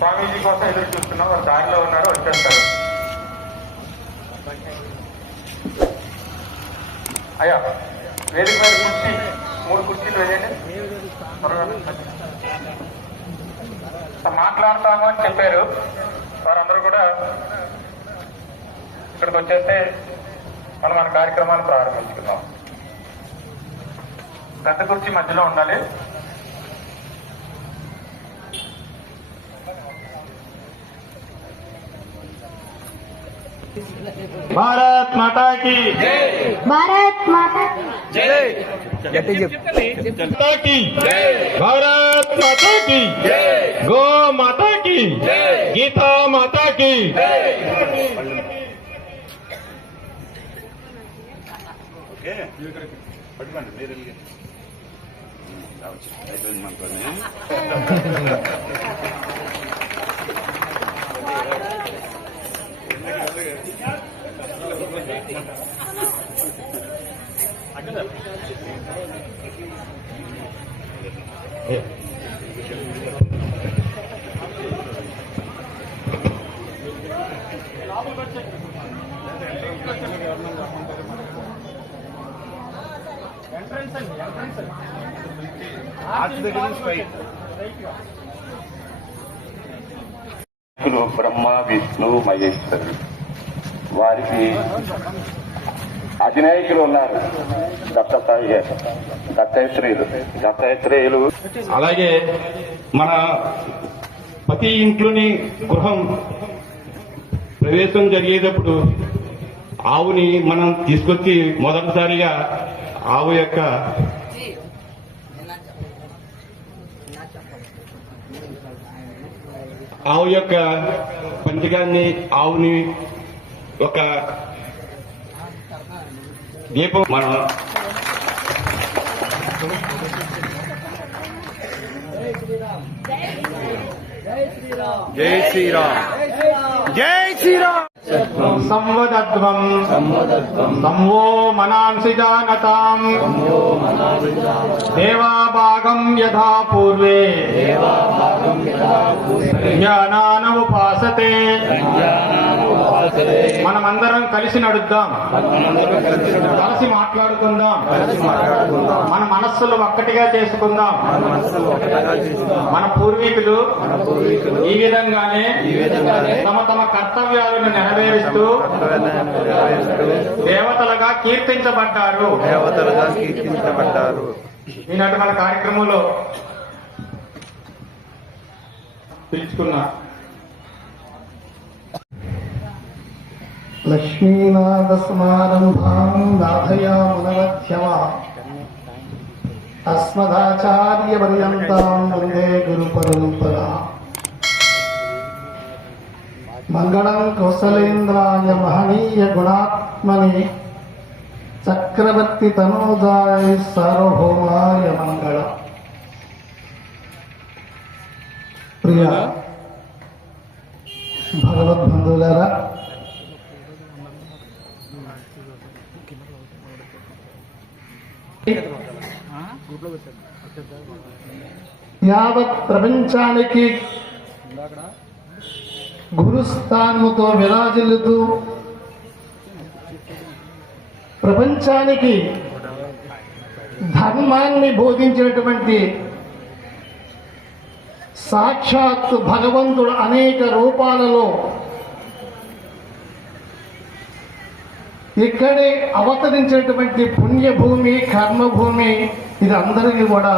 స్వామీజీ కోసం ఎదురు చూస్తున్నాం. వారు దారిలో ఉన్నారు వచ్చేస్తారు. అయ్యా వేదిక మీద కుర్చీ మూడు కుర్చీలు వేయండి. మాట్లాడతాము అని చెప్పారు. వారందరూ కూడా ఇక్కడికి వచ్చేస్తే మనం మన కార్యక్రమాన్ని ప్రారంభించుకుందాం. పెద్ద కుర్చీ మధ్యలో ఉండాలి. भारत माता की। भारत माता की। जनता की। भारत माता की। गो माता की। गीता माता की। నాయకులు బ్రహ్మ విష్ణు మహేశ్వరుడు వారికి అధినాయకులు ఉన్నారు. దత్తాయి గారు దత్తాత్రేయులు దత్తాత్రేయులు అలాగే మన ప్రతి ఇంట్లోని గృహం ప్రవేశం జరిగేటప్పుడు ఆవుని మనం తీసుకొచ్చి మొదటిసారిగా ఆవు యొక్క ఆవు యొక్క పంచకాన్ని ఆవుని ఒక దీపం మనం జై శ్రీరామ్. జై శ్రీరామ్. సంవదత్వం సంవో మనాంసి జానతాం. దేవాభాగం యథా పూర్వే. జ్ఞానాన ఉపాసతే. మనమందరం కలిసి నడుద్దాం. కలిసి మాట్లాడుకుందాం. మన మనస్సులు ఒక్కటిగా చేసుకుందాం. మన పూర్వీకులు ఈ విధంగానే తమ తమ కర్తవ్యాలను నెరవేరుస్తూ దేవతలుగా కీర్తించబడ్డారు. దేవతలుగా కీర్తించబడ్డారు. ఈనాటి మన కార్యక్రమంలో పిలుచుకున్నా లక్ష్మీనాథస్మారంభాం నాథయామునవధ్యమా అస్మదాచార్యపర్యంతాం వందే గురు పరంపరా మంగళం కౌసలేంద్రాయ మహనీయ గుణాత్మని చక్రవర్తి తనూజాయ సార్వభౌమాయ మంగళ ప్రియ భగవద్బంధువులారా యావత్ ప్రపంచానికి గురుస్థానముతో విరాజిల్లుతూ ప్రపంచానికి ధర్మాన్ని బోధించినటువంటి సాక్షాత్ భగవంతుడు అనేక రూపాలలో ఇక్కడే అవతరించినటువంటి పుణ్యభూమి కర్మభూమి ఇది అందరికీ కూడా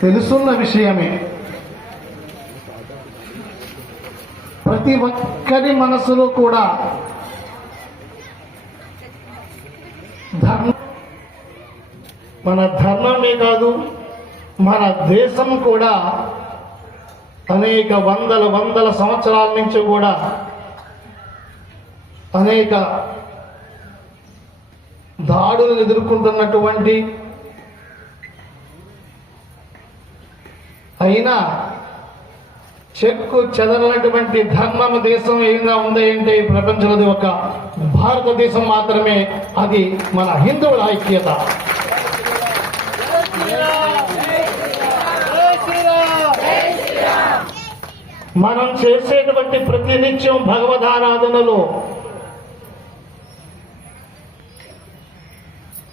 తెలుసున్న విషయమే. ప్రతి ఒక్కరి మనసులో కూడా ధర్మ మన ధర్మమే కాదు మన దేశం కూడా అనేక వందల వందల సంవత్సరాల నుంచి కూడా అనేక దాడులను ఎదుర్కొంటున్నటువంటి అయినా చెక్కు చెదరనటువంటి ధర్మం దేశం ఏదైనా ఉందంటే అంటే ఈ ప్రపంచంలో ఒక భారతదేశం మాత్రమే. అది మన హిందువుల ఐక్యత. మనం చేసేటువంటి ప్రతినిత్యం భగవదారాధనలో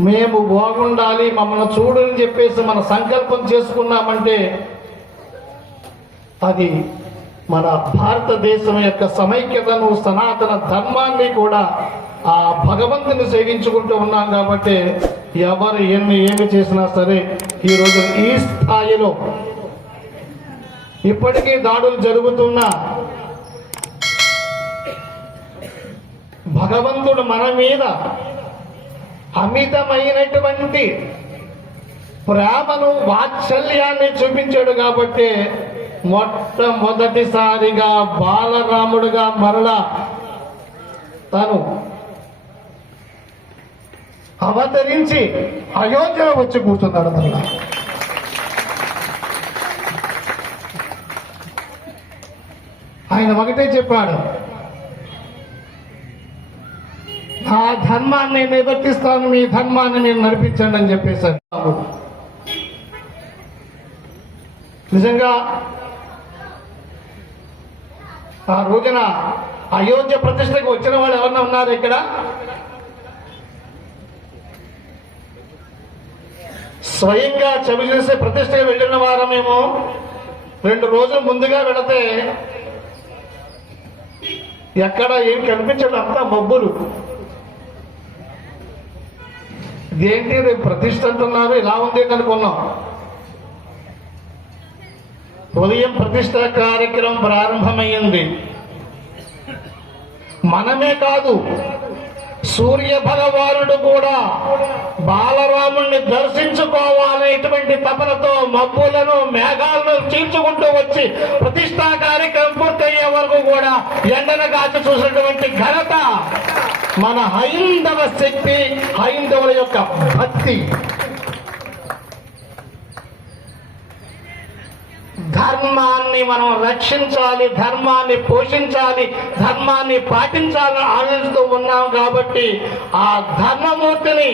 మేము బాగుండాలి మమ్మల్ని చూడని చెప్పేసి మన సంకల్పం చేసుకున్నామంటే అది మన భారతదేశం యొక్క సమైక్యతను సనాతన ధర్మాన్ని కూడా ఆ భగవంతుని సేవించుకుంటూ ఉన్నాం కాబట్టి ఎవరు ఎన్ని ఏమి చేసినా సరే ఈరోజు ఈ స్థాయిలో ఇప్పటికీ దాడులు జరుగుతున్నా భగవంతుడు మన మీద అమితమైనటువంటి ప్రేమను వాత్సల్యాన్ని చూపించాడు కాబట్టి మొట్టమొదటిసారిగా బాలరాముడుగా మరలా తను అవతరించి అయోధ్య వచ్చి కూర్చున్నాడు మరలా. ఆయన ఒకటే చెప్పాడు ఆ ధర్మాన్ని నివర్తిస్తాను మీ ధర్మాన్ని నేను నడిపించండి అని చెప్పేశారు. నిజంగా ఆ రోజున అయోధ్య ప్రతిష్టకు వచ్చిన వాళ్ళు ఎవరన్నా ఉన్నారు ఇక్కడ? స్వయంగా చెవి చేసే ప్రతిష్టకు వెళ్ళిన వారమేమో రెండు రోజులు ముందుగా వెళితే ఎక్కడ ఏం కనిపించదు అంతా మబ్బులు. ఇదేంటి రేపు ప్రతిష్ట అంటున్నారు ఇలా ఉంది అనుకున్నాం. ఉదయం ప్రతిష్ట కార్యక్రమం ప్రారంభమైంది. మనమే కాదు సూర్య భగవానుడు కూడా బాలరాముణ్ణి దర్శించుకోవాలనేటువంటి తపనతో మబ్బులను మేఘాలను చీల్చుకుంటూ వచ్చి ప్రతిష్టా కార్యక్రమం పూర్తయ్యే వరకు కూడా ఎండన కాచి చూసినటువంటి ఘనత మన హైందవ శక్తి హైందవుల యొక్క భక్తి. ధర్మాన్ని మనం రక్షించాలి ధర్మాన్ని పోషించాలి ధర్మాన్ని పాటించాలని ఆలోచిస్తూ ఉన్నాం కాబట్టి ఆ ధర్మమూర్తిని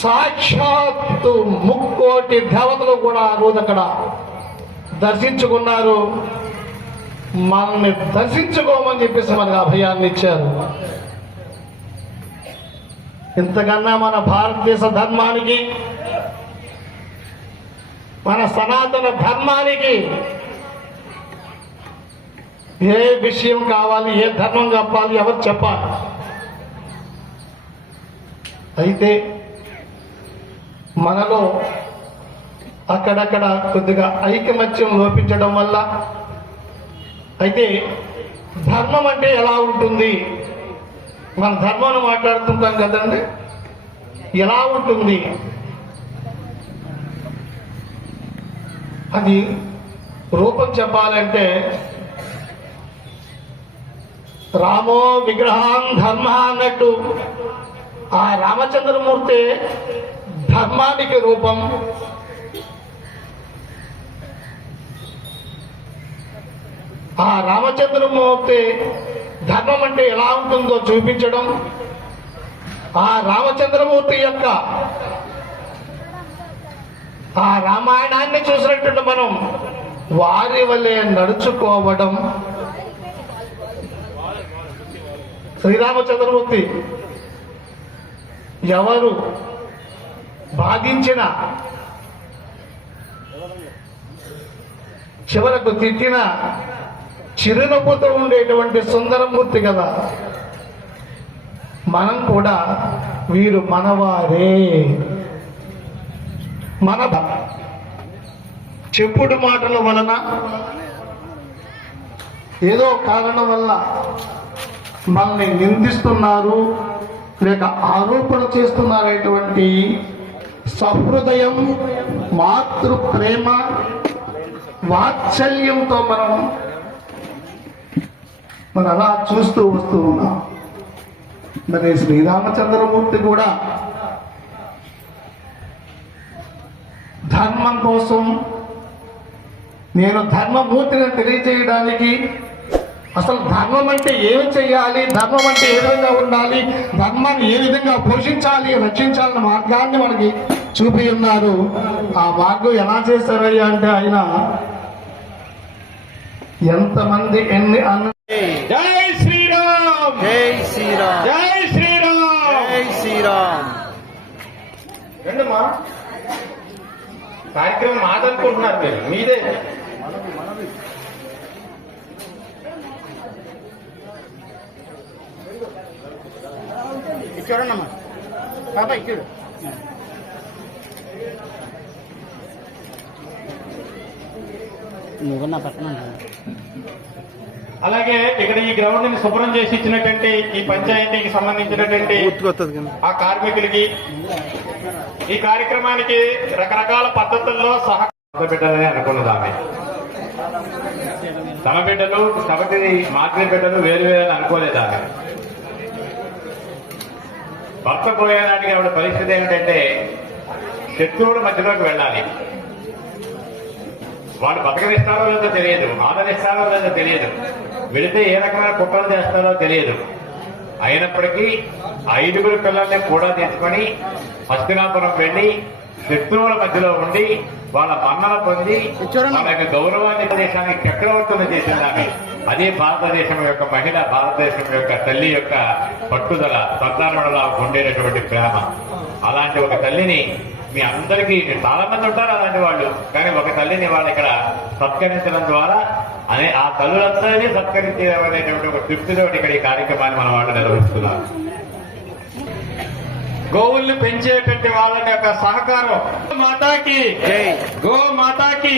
సాక్షాత్తు ముక్కోటి దేవతలు కూడా ఆ రోజు అక్కడ దర్శించుకున్నారు. మనల్ని దర్శించుకోమని చెప్పేసి మనకు అభయాన్ని ఇచ్చారు. ఇంతకన్నా మన భారతదేశ ధర్మానికి మన సనాతన ధర్మానికి ఏ విషయం కావాలి ఏ ధర్మం చెప్పాలి ఎవరు చెప్పాలి? అయితే మనలో అక్కడక్కడ కొద్దిగా ఐకమత్యం లోపించడం వల్ల అయితే ధర్మం అంటే ఎలా ఉంటుంది? మన ధర్మాన్ని మాట్లాడుతుంటాం కదండి. ఎలా ఉంటుంది? అది రూపం చెప్పాలంటే రామో విగ్రహం ధర్మ అన్నట్టు ఆ రామచంద్రమూర్తి ధర్మానికి రూపం ఆ రామచంద్రమూర్తి ధర్మం అంటే ఎలా ఉంటుందో చూపించడం. ఆ రామచంద్రమూర్తి యొక్క ఆ రామాయణాన్ని చూసినట్టు మనం వారి వల్లే నడుచుకోవడం. శ్రీరామచంద్రమూర్తి ఎవరు బాధించిన చివరకు తిట్టిన చిరునవ్వుతో ఉండేటువంటి సుందరమూర్తి కదా. మనం కూడా వీరు మనవారే. మన చెప్పుడు మాటల వలన ఏదో కారణం వల్ల మనల్ని నిందిస్తున్నారు లేక ఆరోపణ చేస్తున్నారనేటువంటి సహృదయం మాతృ ప్రేమ వాత్సల్యంతో మనం మనం అలా చూస్తూ వస్తూ ఉన్నాం. మరి శ్రీరామచంద్రమూర్తి కూడా ధర్మం కోసం నేను ధర్మమూర్తిని తెలియజేయడానికి అసలు ధర్మం అంటే ఏమి చేయాలి ధర్మం అంటే ఏ విధంగా ఉండాలి? ధర్మాన్ని ఏ విధంగా పోషించాలి? రక్షించాలన్న మార్గాన్ని మనకి చూపి ఉన్నారు. ఆ మార్గం ఎలా చేశారయ్యా అంటే ఆయన ఎంతమంది ఎన్ని అన్న జై శ్రీరామ్! జై శ్రీరామ్! జై శ్రీరామ్! జై శ్రీరామ్! రండమ్మా కార్యక్రమం మాదనుకుంటున్నారు మీరు. మీదే. చూడండమ్మా బాబాయ్ చూడు నువ్వు నా పక్కన ఉంటావు. అలాగే ఇక్కడ ఈ గ్రౌండ్ని శుభ్రం చేసి ఇచ్చినటువంటి ఈ పంచాయతీకి సంబంధించినటువంటి ఆ కార్మికులకి ఈ కార్యక్రమానికి రకరకాల పద్ధతుల్లో సహ బిడ్డలని అనుకున్నది ఆమె తమ బిడ్డలు సగటి మాతృ బిడ్డలు వేరు వేరు అని అనుకోలేదు ఆమె భర్త పోయేనాటికి ఆవిడ పరిస్థితి ఏమిటంటే శత్రువుల మధ్యలోకి వెళ్ళాలి. వాళ్ళు బతకనిస్తారో లేదో తెలియదు ఆదరిస్తారో లేదో తెలియదు. వెళితే ఏ రకమైన కుట్రలు చేస్తారో తెలియదు. అయినప్పటికీ ఐదుగురు పిల్లల్ని కూడా తీసుకొని హస్తినాపురం వెళ్ళి శత్రువుల మధ్యలో ఉండి వాళ్ళ మన్నల పొంది వాళ్ళ యొక్క గౌరవాన్ని దేశానికి చక్రవర్తులు చేసింది ఆమె అదే భారతదేశం యొక్క మహిళ భారతదేశం యొక్క తల్లి యొక్క పట్టుదల సంతానముడలా ఉండేటటువంటి ప్రేమ. అలాంటి ఒక తల్లిని మీ అందరికీ చాలా మంది ఉంటారు అలాంటి వాళ్ళు. కానీ ఒక తల్లిని వాళ్ళు ఇక్కడ సత్కరించడం ద్వారా అనే ఆ తల్లులందరినీ సత్కరించడం అనేటువంటి ఒక తృప్తితో ఇక్కడ ఈ కార్యక్రమాన్ని మన వాళ్ళు నిర్వహిస్తున్నారు. గోవుల్ని పెంచేటువంటి వాళ్ళ యొక్క సహకారం. మాతాకి గో మాతాకి